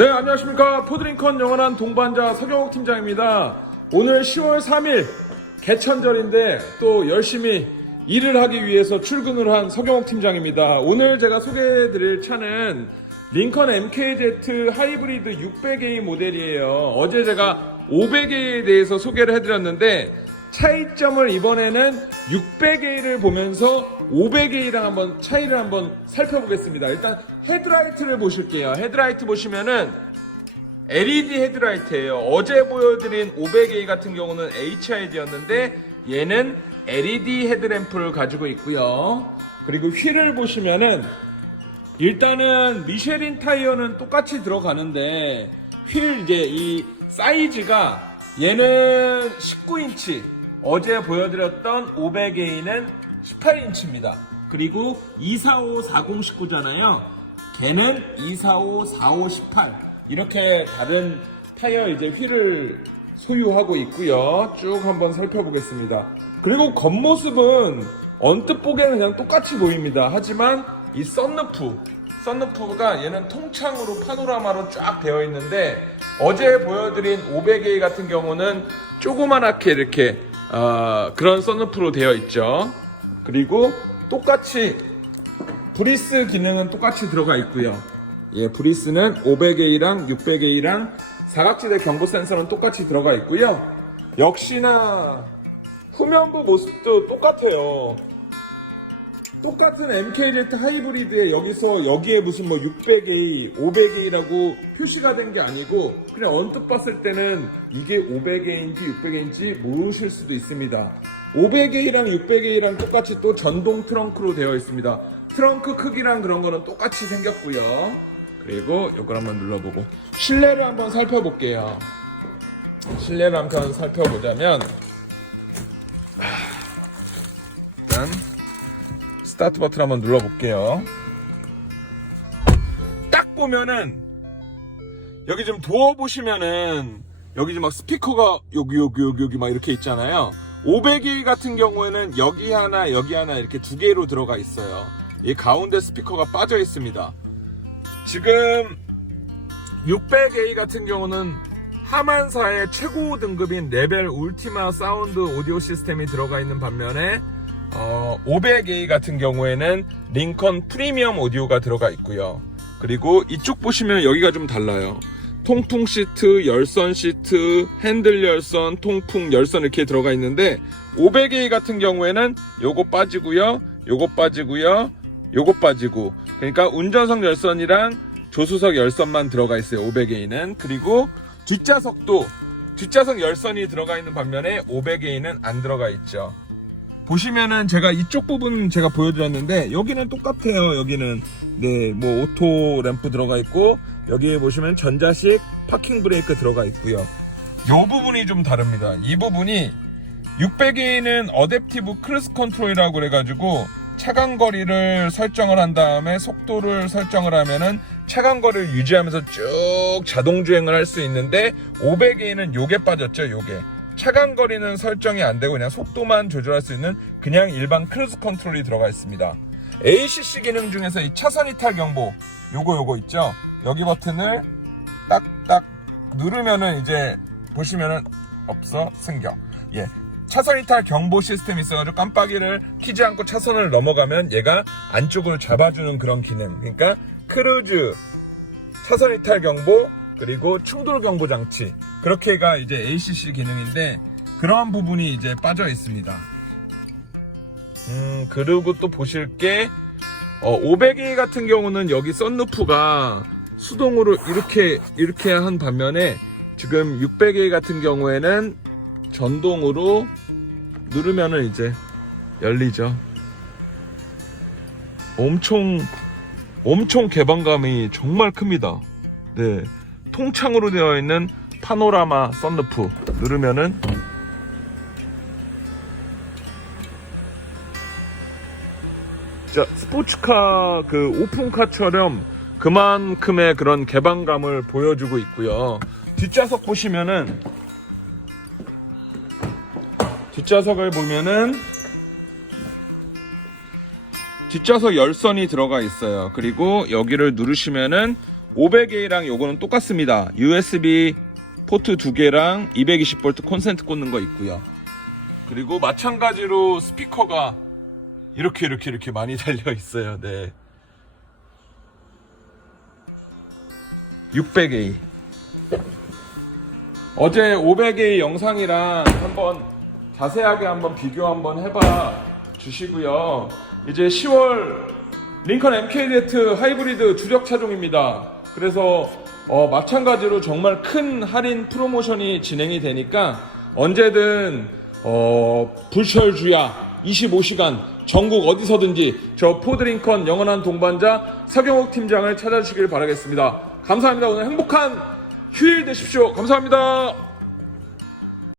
네, 안녕하십니까. 포드링컨 영원한 동반자 서경욱 팀장입니다. 오늘 10월 3일 개천절인데 또 열심히 일을 하기 위해서 출근을 한 서경욱 팀장입니다. 오늘 제가 소개해 드릴 차는 링컨 MKZ 하이브리드 600A 모델이에요. 어제 제가 500A에 대해서 소개를 해드렸는데 차이점을 이번에는 600A를 보면서 500A랑 한번 차이를 한번 살펴보겠습니다. 일단 헤드라이트를 보실게요. 헤드라이트 보시면은 LED 헤드라이트예요. 어제 보여드린 500A 같은 경우는 HID였는데 얘는 LED 헤드램프를 가지고 있고요. 그리고 휠을 보시면은 일단은 미쉐린 타이어는 똑같이 들어가는데 휠 이제 이 사이즈가 얘는 19인치 어제 보여드렸던 500A는 18인치입니다. 그리고 245 40 19잖아요. 걔는 245 45 18 이렇게 다른 타이어 이제 휠을 소유하고 있고요. 쭉 한번 살펴보겠습니다. 그리고 겉모습은 언뜻 보기에는 그냥 똑같이 보입니다. 하지만 이 썬루프, 썬루프가 얘는 통창으로 파노라마로 쫙 되어 있는데 어제 보여드린 500A 같은 경우는 조그만하게 이렇게 어, 그런 썬루프로 되어 있죠. 그리고 똑같이 브리스 기능은 똑같이 들어가 있고요. 예, 브리스는 500A랑 600A랑 사각지대 경보 센서는 똑같이 들어가 있고요. 역시나 후면부 모습도 똑같아요. 똑같은 MKZ 하이브리드에 여기서 여기에 무슨 뭐 600A, 500A라고 표시가 된 게 아니고 그냥 언뜻 봤을 때는 이게 500A인지 600A인지 모르실 수도 있습니다. 500A랑 600A랑 똑같이 또 전동 트렁크로 되어 있습니다. 트렁크 크기랑 그런 거는 똑같이 생겼고요. 그리고 이걸 한번 눌러보고 실내를 한번 살펴볼게요. 실내를 한번 살펴보자면 일단 스타트 버튼 한번 눌러볼게요. 딱 보면은 여기 좀 도어 보시면은 여기 좀 막 스피커가 여기 여기 여기 여기 막 이렇게 있잖아요. 500일 같은 경우에는 여기 하나 여기 하나 이렇게 두 개로 들어가 있어요. 이 가운데 스피커가 빠져 있습니다. 지금 600A 같은 경우는 하만사의 최고 등급인 레벨 울티마 사운드 오디오 시스템이 들어가 있는 반면에 어, 500A 같은 경우에는 링컨 프리미엄 오디오가 들어가 있고요. 그리고 이쪽 보시면 여기가 좀 달라요. 통풍 시트, 열선 시트, 핸들 열선, 통풍 열선 이렇게 들어가 있는데 500A 같은 경우에는 요거 빠지고요. 요거 빠지고요. 요거 빠지고 그러니까 운전석 열선이랑 조수석 열선만 들어가 있어요. 500A는 그리고 뒷좌석도 뒷좌석 열선이 들어가 있는 반면에 500A는 안 들어가 있죠. 보시면은 제가 이쪽 부분 제가 보여드렸는데 여기는 똑같아요. 여기는 네 뭐 오토 램프 들어가 있고 여기에 보시면 전자식 파킹 브레이크 들어가 있고요. 이 부분이 좀 다릅니다. 이 부분이 600A는 어댑티브 크루즈 컨트롤이라고 그래가지고 차간 거리를 설정을 한 다음에 속도를 설정을 하면은 차간 거리를 유지하면서 쭉 자동 주행을 할 수 있는데 500A는 요게 빠졌죠. 요게 차간 거리는 설정이 안 되고 그냥 속도만 조절할 수 있는 그냥 일반 크루즈 컨트롤이 들어가 있습니다. ACC 기능 중에서 이 차선 이탈 경보 요거 요거 있죠. 여기 버튼을 딱딱 누르면은 이제 보시면은 없어 생겨. 예. 차선 이탈 경보 시스템이 있어가지고 깜빡이를 키지 않고 차선을 넘어가면 얘가 안쪽을 잡아주는 그런 기능. 그러니까 크루즈, 차선 이탈 경보, 그리고 충돌 경보 장치. 그렇게가 이제 ACC 기능인데 그러한 부분이 이제 빠져 있습니다. 음, 그리고 또 보실 게 어, 500A 같은 경우는 여기 썬루프가 수동으로 이렇게 이렇게 한 반면에 지금 600A 같은 경우에는 전동으로 누르면은 이제 열리죠. 엄청 엄청 개방감이 정말 큽니다. 네, 통창으로 되어 있는 파노라마 썬루프 누르면은 자, 스포츠카 그 오픈카처럼 그만큼의 그런 개방감을 보여주고 있고요. 뒷좌석 보시면은 뒷좌석을 보면은 뒷좌석 열선이 들어가 있어요. 그리고 여기를 누르시면은 500A랑 요거는 똑같습니다. USB 포트 두 개랑 220V 콘센트 꽂는 거 있고요. 그리고 마찬가지로 스피커가 이렇게 이렇게 이렇게 많이 달려 있어요. 네. 600A. 어제 500A 영상이랑 한번 자세하게 한번 비교 한번 해봐 주시고요. 이제 10월 링컨 MKZ 하이브리드 주력 차종입니다. 그래서 어, 마찬가지로 정말 큰 할인 프로모션이 진행이 되니까 언제든 어, 불철주야 25시간 전국 어디서든지 저 포드링컨 영원한 동반자 서경옥 팀장을 찾아주시길 바라겠습니다. 감사합니다. 오늘 행복한 휴일 되십시오. 감사합니다.